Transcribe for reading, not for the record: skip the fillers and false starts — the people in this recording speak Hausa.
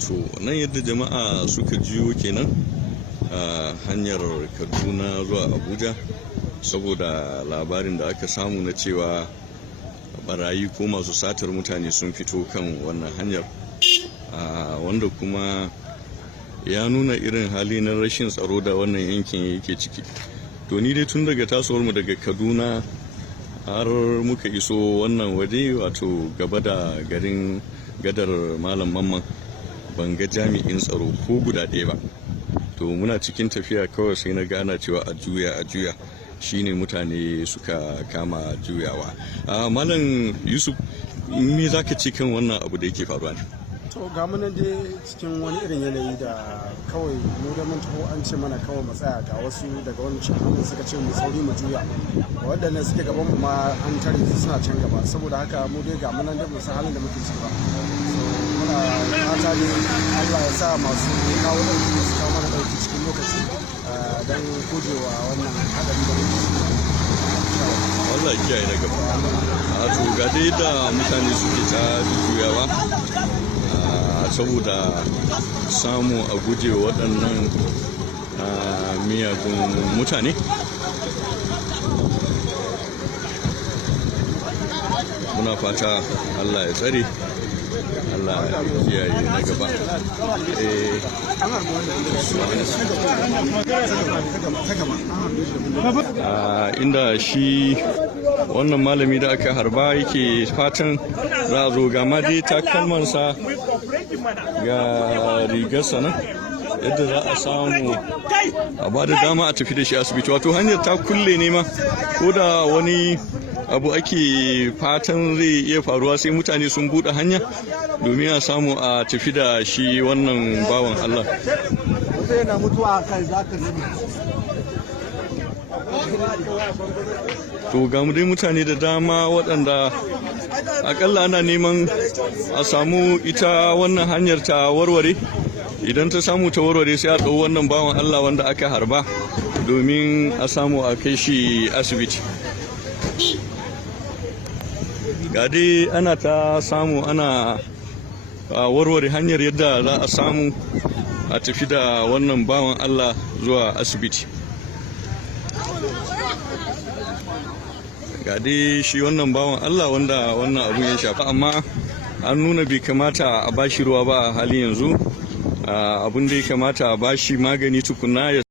to nan yadda jama'a suka jiyo kenan a hanyar Kaduna zuwa Abuja saboda labarin da aka samu na cewa barayi ko masu satar mutane sun fito kan wannan hanyar, wanda kuma ya nuna irin hali na rashin tsaro da wannan yankin yake ciki. To ni dai tun daga tasowar mu daga Kaduna har muka iso wannan waje, wato gaba da garin gadar Malam Mamman, ban ga jami'in tsaro ko guda ɗaya ba. To muna cikin tafiya kawai sai na gana cewa a juya shine mutane suka kama juyawa. Malam Yusuf, me za ka ce kan wannan abu da yake faruwa ne? To ga mu nan dai cikin wani irin yanayi da kawai mu da mun taho an ce mana kawai mu tsaya, ga wasu daga wani cikin suka ce mu sauri mu juya, waɗannan suke gaban mu ma an tare su suna can gaba, saboda haka mu dai ga mu nan dai mu san halin da muke ciki ba. So muna fata ne Allah ya sa masu kawo ɗauki su kawo mana ɗauki cikin lokaci don gujewa wannan haɗari da muke ciki. Allah ya kiyaye na gaba. To ga dai da mutane suke ta juyawa saboda samu a guje waɗannan miyagun mutane. Muna fata Allah ya tsare, Allah ya kiyaye na gaba. Inda shi wannan malami da aka harba yake fatan za a zo, ga ma dai takalmansa ga rigarsa nan, yadda za a samu a ba da dama a tafi da shi asibiti. Wato hanyar ta kulle ne ma, ko da wani abu ake fatan zai iya faruwa sai mutane sun buɗe hanya domin a samu a tafi da shi wannan bawan Allah. To ga mu dai mutane da dama waɗanda akalla ana neman a samu ita wannan hanyar ta warware. Idan ta samu ta warware sai a ɗau wannan bawan Allah wanda aka harba domin a samu a kai shi asibiti. Ga dai ana ta samu ana warware hanyar yadda za a samu a tafi da wannan bawan Allah zuwa asibiti. Ga dai shi wannan bawan Allah wanda wannan abun ya shafa, amma an nuna bai kamata a bashi ruwa ba a halin yanzu. Abun da ya kamata a bashi magani tukunna ya